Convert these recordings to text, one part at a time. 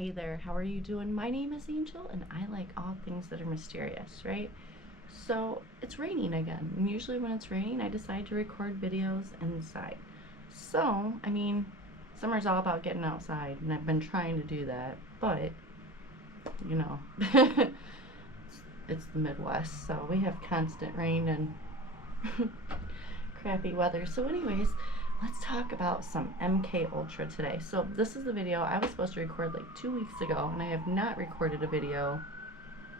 Hey there, how are you doing? My name is Angel, and I like all things that are mysterious, right? So, it's raining again, and usually when it's raining, I decide to record videos inside. So, summer's all about getting outside, and I've been trying to do that, but, you know, it's the Midwest, so we have constant rain and crappy weather. So anyways, let's talk about some MK Ultra today. So this is the video I was supposed to record like 2 weeks ago, and I have not recorded a video.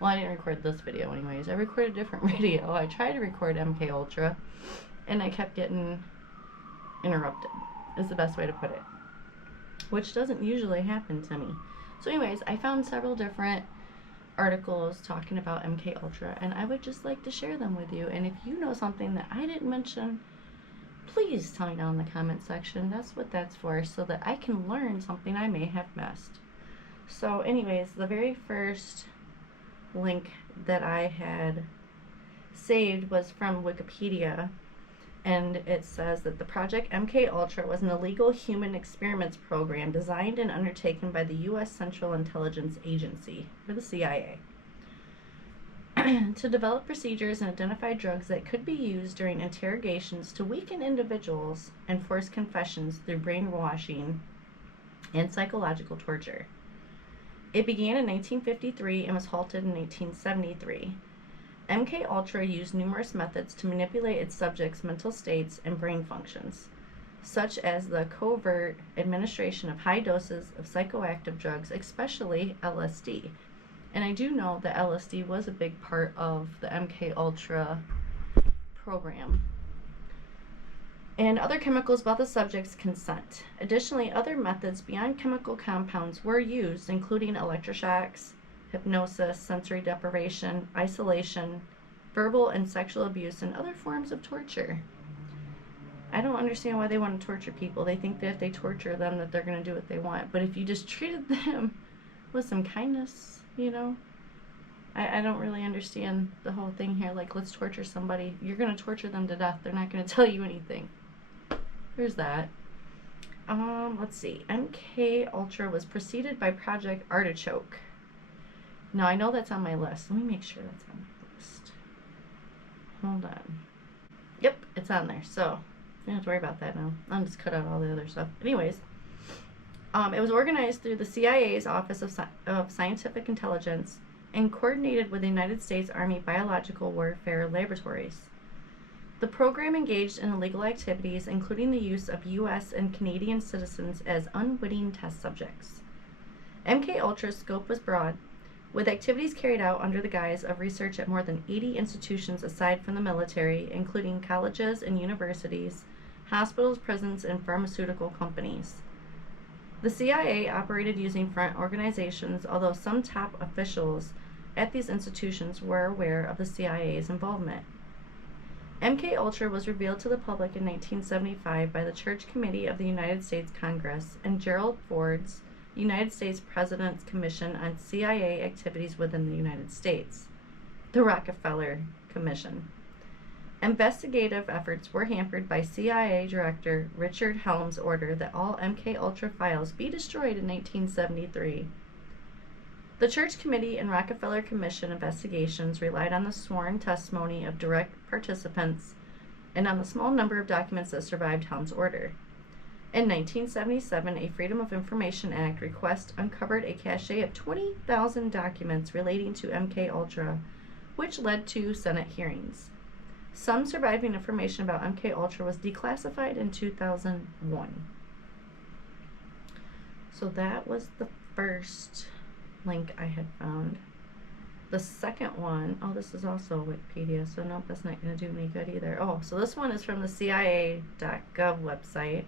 Well, I didn't record this video anyways. I recorded a different video. I tried to record MK Ultra, and I kept getting interrupted, is the best way to put it, which doesn't usually happen to me. So anyways, I found several different articles talking about MK Ultra, and I would just like to share them with you. And if you know something that I didn't mention, please tell me down in the comment section. That's what that's for, so that I can learn something I may have missed. So anyways, the very first link that I had saved was from Wikipedia, and it says that the Project MK Ultra was an illegal human experiments program designed and undertaken by the U.S. Central Intelligence Agency, or the CIA, to develop procedures and identify drugs that could be used during interrogations to weaken individuals and force confessions through brainwashing and psychological torture. It began in 1953 and was halted in 1973. MK Ultra used numerous methods to manipulate its subjects' mental states and brain functions, such as the covert administration of high doses of psychoactive drugs, especially LSD. And I do know that LSD was a big part of the MK Ultra program. And other chemicals about the subject's consent. Additionally, other methods beyond chemical compounds were used, including electroshocks, hypnosis, sensory deprivation, isolation, verbal and sexual abuse, and other forms of torture. I don't understand why they want to torture people. They think that if they torture them that they're going to do what they want. But if you just treated them with some kindness, you know, I don't really understand the whole thing here. Like, let's torture somebody. You're going to torture them to death. They're not going to tell you anything. There's that. Let's see. MK Ultra was preceded by Project Artichoke. Now, I know that's on my list. Let me make sure that's on my list. Hold on. Yep, it's on there. So, you don't have to worry about that now. I'll just cut out all the other stuff. Anyways, it was organized through the CIA's Office of Scientific Intelligence and coordinated with the United States Army Biological Warfare Laboratories. The program engaged in illegal activities, including the use of U.S. and Canadian citizens as unwitting test subjects. MK Ultra's scope was broad, with activities carried out under the guise of research at more than 80 institutions aside from the military, including colleges and universities, hospitals, prisons, and pharmaceutical companies. The CIA operated using front organizations, although some top officials at these institutions were aware of the CIA's involvement. MK Ultra was revealed to the public in 1975 by the Church Committee of the United States Congress and Gerald Ford's United States President's Commission on CIA Activities within the United States, the Rockefeller Commission. Investigative efforts were hampered by CIA Director Richard Helm's order that all MK Ultra files be destroyed in 1973. The Church Committee and Rockefeller Commission investigations relied on the sworn testimony of direct participants and on the small number of documents that survived Helm's order. In 1977, a Freedom of Information Act request uncovered a cache of 20,000 documents relating to MK Ultra, which led to Senate hearings. Some surviving information about MK Ultra was declassified in 2001. So that was the first link I had found. The second one, oh, this is also Wikipedia, so nope, that's not going to do me good either. Oh, so this one is from the cia.gov website.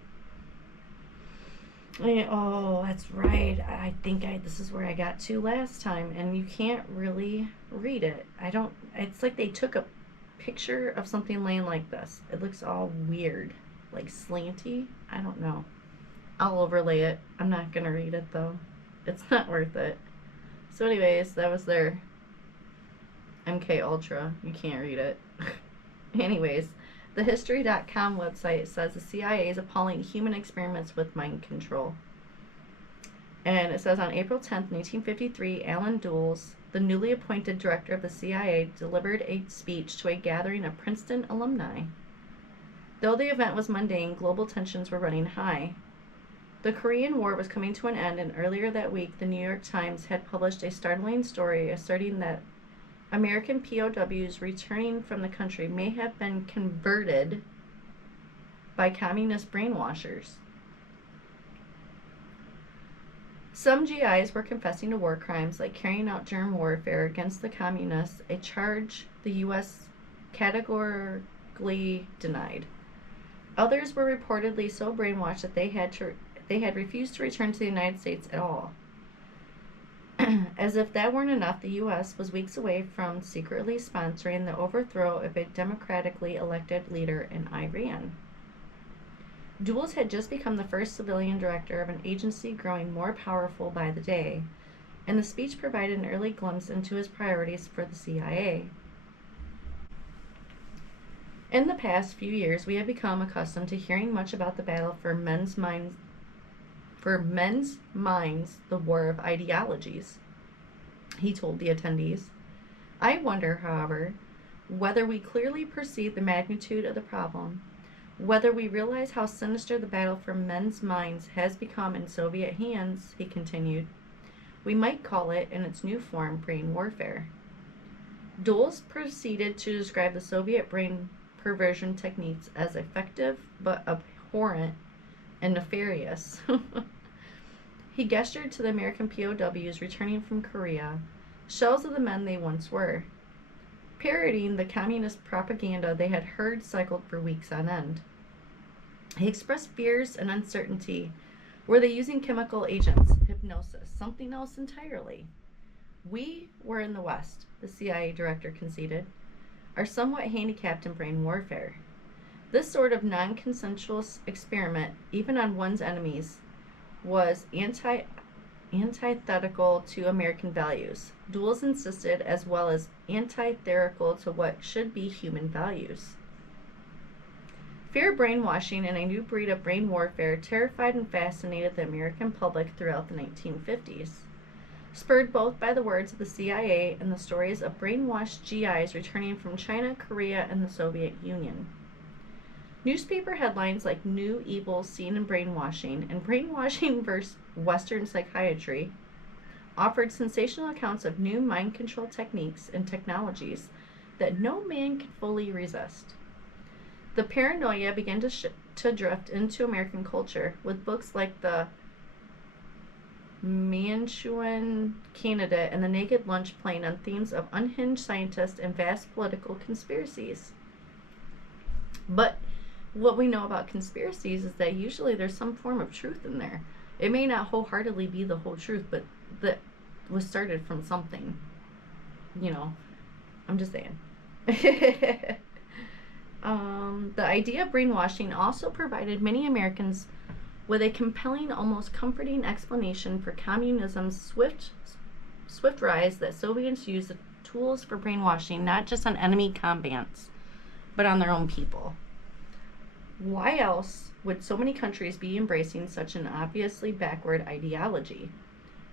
Oh, that's right. I think this is where I got to last time, and you can't really read it. It's like they took a picture of something laying like this. It looks all weird, like slanty. I don't know. I'll overlay it. I'm not going to read it, though. It's not worth it. So anyways, that was their MK Ultra. You can't read it. Anyways, the History.com website says the CIA's appalling human experiments with mind control. And it says on April 10th, 1953, Allen Dulles, the newly appointed director of the CIA, delivered a speech to a gathering of Princeton alumni. Though the event was mundane, global tensions were running high. The Korean War was coming to an end, and earlier that week, the New York Times had published a startling story asserting that American POWs returning from the country may have been converted by communist brainwashers. Some GIs were confessing to war crimes like carrying out germ warfare against the communists, a charge the U.S. categorically denied. Others were reportedly so brainwashed that they had refused to return to the United States at all. As if that weren't enough, the U.S. was weeks away from secretly sponsoring the overthrow of a democratically elected leader in Iran. Dulles had just become the first civilian director of an agency growing more powerful by the day, and the speech provided an early glimpse into his priorities for the CIA. In the past few years, we have become accustomed to hearing much about the battle for men's minds, the war of ideologies, he told the attendees. I wonder, however, whether we clearly perceive the magnitude of the problem, whether we realize how sinister the battle for men's minds has become in Soviet hands, he continued. We might call it, in its new form, brain warfare. Dulles proceeded to describe the Soviet brain perversion techniques as effective but abhorrent and nefarious. He gestured to the American POWs returning from Korea, shells of the men they once were, parodying the communist propaganda they had heard cycled for weeks on end. He expressed fears and uncertainty. Were they using chemical agents, hypnosis, something else entirely? We were in the West, the CIA director conceded, are somewhat handicapped in brain warfare. This sort of non-consensual experiment, even on one's enemies, was antithetical to American values. Dulles insisted, as well as antithetical to what should be human values. Fear brainwashing and a new breed of brain warfare terrified and fascinated the American public throughout the 1950s, spurred both by the words of the CIA and the stories of brainwashed GIs returning from China, Korea, and the Soviet Union. Newspaper headlines like New Evils Seen in Brainwashing and Brainwashing vs. Western Psychiatry offered sensational accounts of new mind control techniques and technologies that no man could fully resist. The paranoia began to drift into American culture with books like The Manchurian Candidate and The Naked Lunch playing on themes of unhinged scientists and vast political conspiracies. But what we know about conspiracies is that usually there's some form of truth in there. It may not wholeheartedly be the whole truth, but that was started from something. You know, I'm just saying. The idea of brainwashing also provided many Americans with a compelling, almost comforting explanation for communism's swift rise, that Soviets used the tools for brainwashing not just on enemy combatants, but on their own people. Why else would so many countries be embracing such an obviously backward ideology?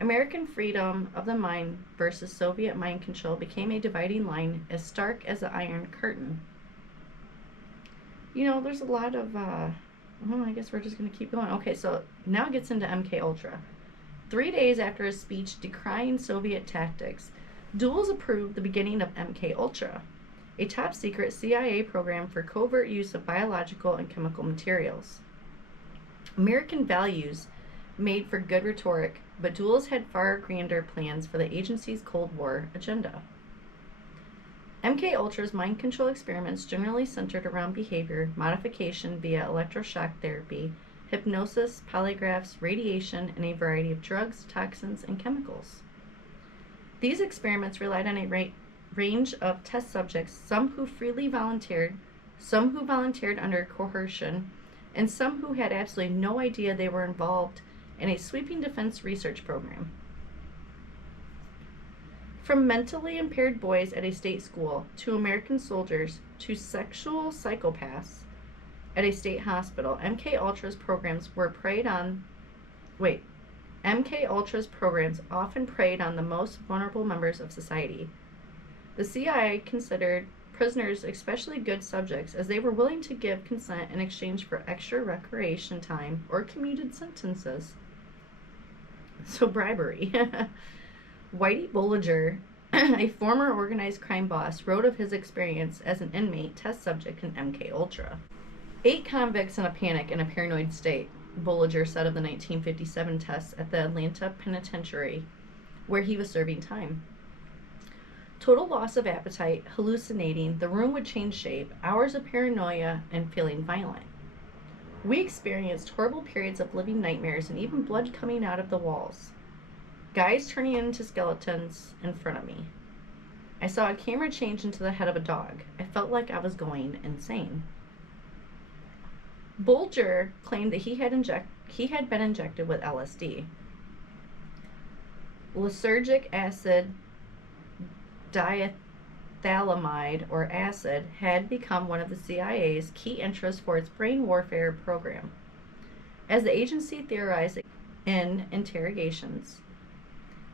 American freedom of the mind versus Soviet mind control became a dividing line as stark as the Iron Curtain. You know, there's a lot of, I guess we're just going to keep going. Okay, so now it gets into MK Ultra. 3 days after his speech decrying Soviet tactics, Dulles approved the beginning of MK Ultra, a top-secret CIA program for covert use of biological and chemical materials. American values made for good rhetoric, but Dulles had far grander plans for the agency's Cold War agenda. MK Ultra's mind control experiments generally centered around behavior modification via electroshock therapy, hypnosis, polygraphs, radiation, and a variety of drugs, toxins, and chemicals. These experiments relied on a range of test subjects, some who freely volunteered, some who volunteered under coercion, and some who had absolutely no idea they were involved in a sweeping defense research program. From mentally impaired boys at a state school, to American soldiers, to sexual psychopaths at a state hospital, MK Ultra's programs were preyed on MK Ultra's programs often preyed on the most vulnerable members of society. The CIA considered prisoners especially good subjects as they were willing to give consent in exchange for extra recreation time or commuted sentences. So, bribery. Whitey Bollinger, a former organized crime boss, wrote of his experience as an inmate test subject in MK Ultra. 8 convicts in a panic and a paranoid state, Bollinger said of the 1957 tests at the Atlanta Penitentiary, where he was serving time. Total loss of appetite, hallucinating, the room would change shape, hours of paranoia, and feeling violent. We experienced horrible periods of living nightmares and even blood coming out of the walls. Guys turning into skeletons in front of me. I saw a camera change into the head of a dog. I felt like I was going insane. Bolger claimed that he had been injected with LSD. Lysergic acid diethylamide, or acid, had become one of the CIA's key interests for its brain warfare program. As the agency theorized in interrogations,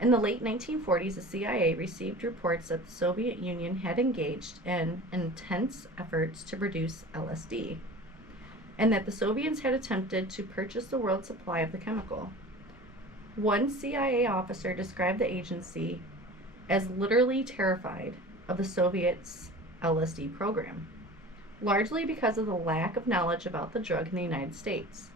in the late 1940s, the CIA received reports that the Soviet Union had engaged in intense efforts to produce LSD, and that the Soviets had attempted to purchase the world's supply of the chemical. One CIA officer described the agency as literally terrified of the Soviets' LSD program, largely because of the lack of knowledge about the drug in the United States.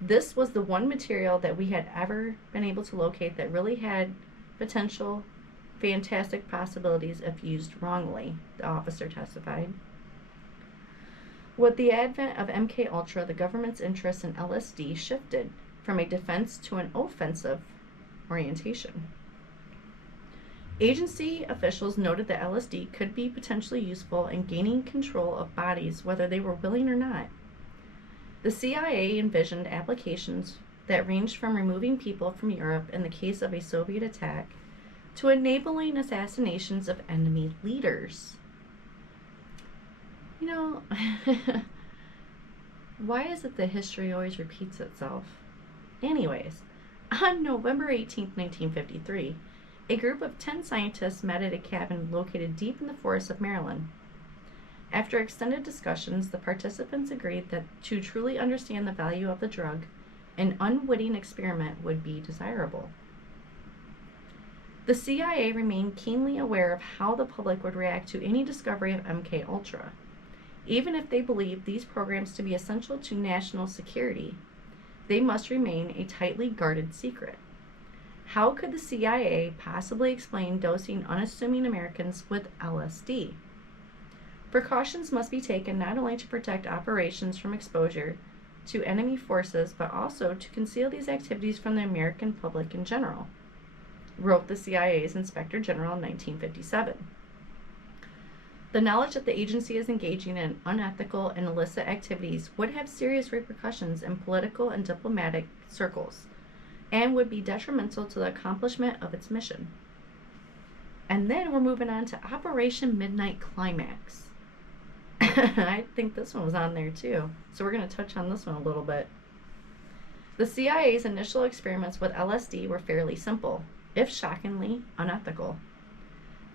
This was the one material that we had ever been able to locate that really had potential fantastic possibilities if used wrongly, the officer testified. With the advent of MK Ultra, the government's interest in LSD shifted from a defense to an offensive orientation. Agency officials noted that LSD could be potentially useful in gaining control of bodies whether they were willing or not. The CIA envisioned applications that ranged from removing people from Europe in the case of a Soviet attack to enabling assassinations of enemy leaders. You know, why is it that history always repeats itself? Anyways, on November 18, 1953, a group of 10 scientists met at a cabin located deep in the forests of Maryland. After extended discussions, the participants agreed that to truly understand the value of the drug, an unwitting experiment would be desirable. The CIA remained keenly aware of how the public would react to any discovery of MK Ultra. Even if they believed these programs to be essential to national security, they must remain a tightly guarded secret. How could the CIA possibly explain dosing unassuming Americans with LSD? Precautions must be taken not only to protect operations from exposure to enemy forces, but also to conceal these activities from the American public in general, wrote the CIA's Inspector General in 1957. The knowledge that the agency is engaging in unethical and illicit activities would have serious repercussions in political and diplomatic circles, and would be detrimental to the accomplishment of its mission. And then we're moving on to Operation Midnight Climax. I think this one was on there too, so we're going to touch on this one a little bit. The CIA's initial experiments with LSD were fairly simple, if shockingly unethical.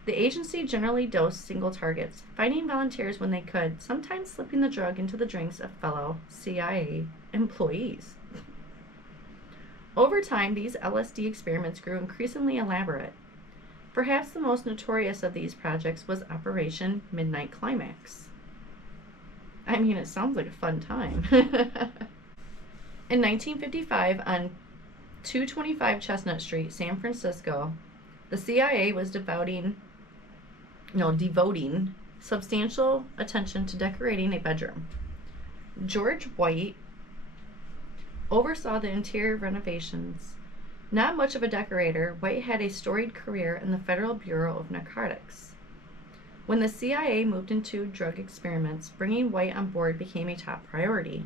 The agency generally dosed single targets, finding volunteers when they could, sometimes slipping the drug into the drinks of fellow CIA employees. Over time, these LSD experiments grew increasingly elaborate. Perhaps the most notorious of these projects was Operation Midnight Climax. I mean, it sounds like a fun time. In 1955, on 225 Chestnut Street, San Francisco, the CIA was devoting substantial attention to decorating a bedroom. George White oversaw the interior renovations. Not much of a decorator, White had a storied career in the Federal Bureau of Narcotics. When the CIA moved into drug experiments, bringing White on board became a top priority.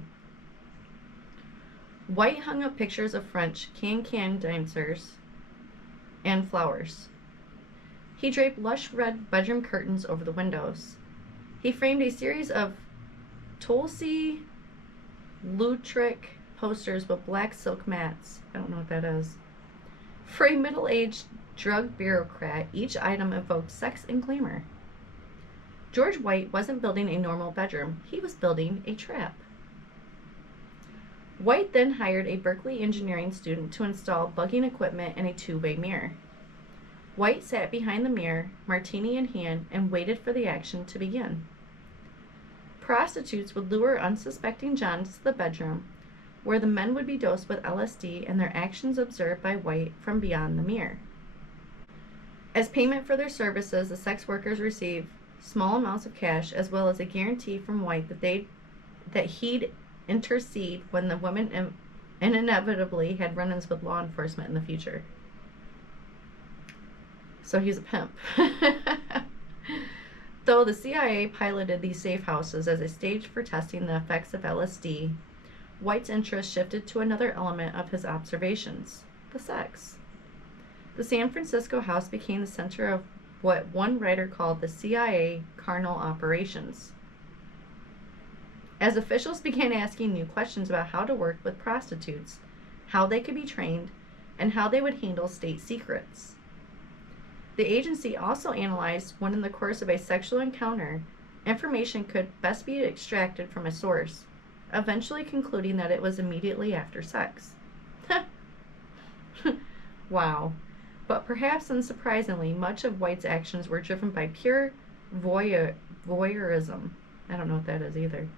White hung up pictures of French can-can dancers and flowers. He draped lush red bedroom curtains over the windows. He framed a series of Tulsi Lautrec posters with black silk mats. I don't know what that is. For a middle-aged drug bureaucrat, each item evoked sex and glamour. George White wasn't building a normal bedroom. He was building a trap. White then hired a Berkeley engineering student to install bugging equipment and a two-way mirror. White sat behind the mirror, martini in hand, and waited for the action to begin. Prostitutes would lure unsuspecting Johns to the bedroom, where the men would be dosed with LSD and their actions observed by White from beyond the mirror. As payment for their services, the sex workers received small amounts of cash as well as a guarantee from White that he'd intercede when the women inevitably had run-ins with law enforcement in the future. So he's a pimp. Though the CIA piloted these safe houses as a stage for testing the effects of LSD, White's interest shifted to another element of his observations, the sex. The San Francisco house became the center of what one writer called the CIA carnal operations. As officials began asking new questions about how to work with prostitutes, how they could be trained, and how they would handle state secrets. The agency also analyzed when in the course of a sexual encounter, information could best be extracted from a source, eventually concluding that it was immediately after sex. Wow. But perhaps unsurprisingly, much of White's actions were driven by pure voyeurism. I don't know what that is either.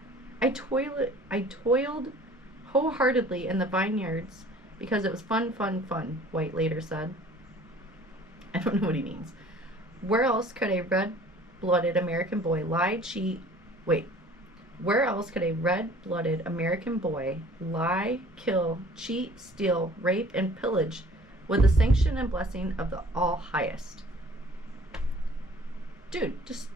I toiled wholeheartedly in the vineyards because it was fun, White later said. I don't know what he means. Where else could a red-blooded American boy Where else could a red-blooded American boy lie, kill, cheat, steal, rape, and pillage with the sanction and blessing of the All-Highest? Dude, just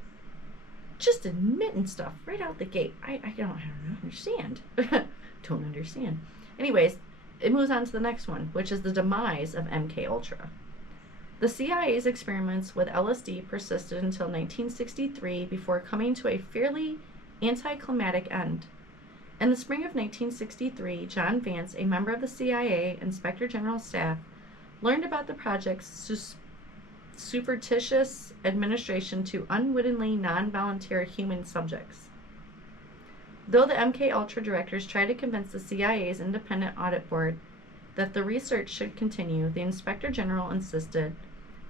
admitting stuff right out the gate. I don't understand. Don't understand. Anyways, it moves on to the next one, which is the demise of MK Ultra. The CIA's experiments with LSD persisted until 1963 before coming to a fairly anticlimactic end. In the spring of 1963, John Vance, a member of the CIA Inspector General staff, learned about the project's surreptitious administration to unwittingly non-volunteer human subjects. Though the MK Ultra directors tried to convince the CIA's independent audit board that the research should continue, the Inspector General insisted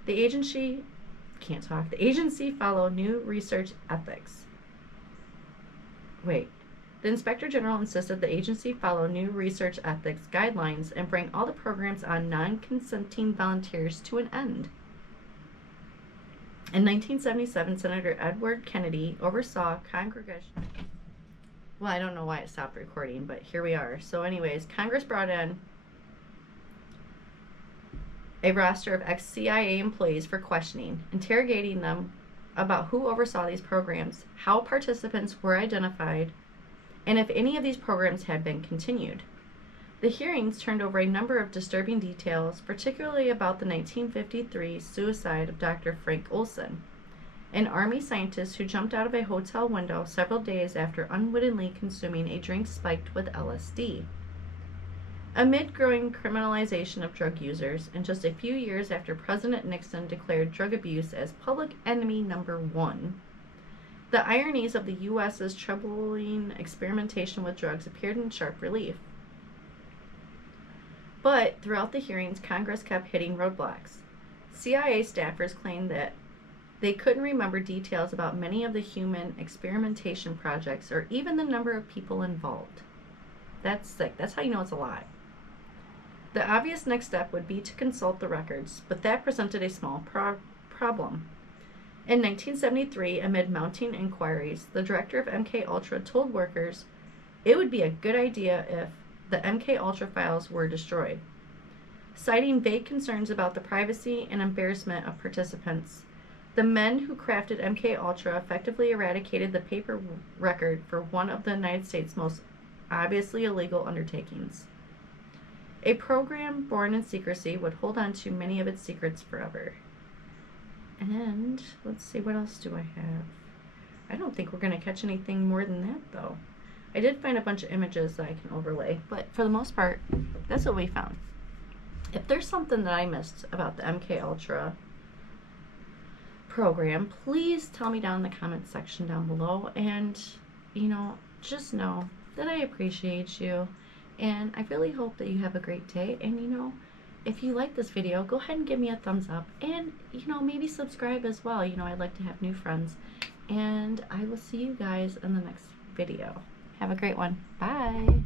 the agency follow new research ethics. The Inspector General insisted the agency follow new research ethics guidelines and bring all the programs on non-consenting volunteers to an end. In 1977, Senator Edward Kennedy oversaw congregation. Well, I don't know why it stopped recording, but here we are. So anyways, Congress brought in a roster of ex-CIA employees for questioning, interrogating them about who oversaw these programs, how participants were identified, and if any of these programs had been continued. The hearings turned over a number of disturbing details, particularly about the 1953 suicide of Dr. Frank Olson, an Army scientist who jumped out of a hotel window several days after unwittingly consuming a drink spiked with LSD. Amid growing criminalization of drug users, and just a few years after President Nixon declared drug abuse as public enemy number one, the ironies of the U.S.'s troubling experimentation with drugs appeared in sharp relief. But throughout the hearings, Congress kept hitting roadblocks. CIA staffers claimed that they couldn't remember details about many of the human experimentation projects or even the number of people involved. That's sick. That's how you know it's a lie. The obvious next step would be to consult the records, but that presented a small problem. In 1973, amid mounting inquiries, the director of MK Ultra told workers it would be a good idea if the MK Ultra files were destroyed. Citing vague concerns about the privacy and embarrassment of participants, the men who crafted MK Ultra effectively eradicated the paper record for one of the United States' most obviously illegal undertakings. A program born in secrecy would hold on to many of its secrets forever. And let's see, what else do I have? I don't think we're going to catch anything more than that, though. I did find a bunch of images that I can overlay, but for the most part, that's what we found. If there's something that I missed about the MK Ultra program, please tell me down in the comments section down below, and just know that I appreciate you, and I really hope that you have a great day. And if you like this video, go ahead and give me a thumbs up, and maybe subscribe as well. I'd like to have new friends, and I will see you guys in the next video. Have a great one. Bye.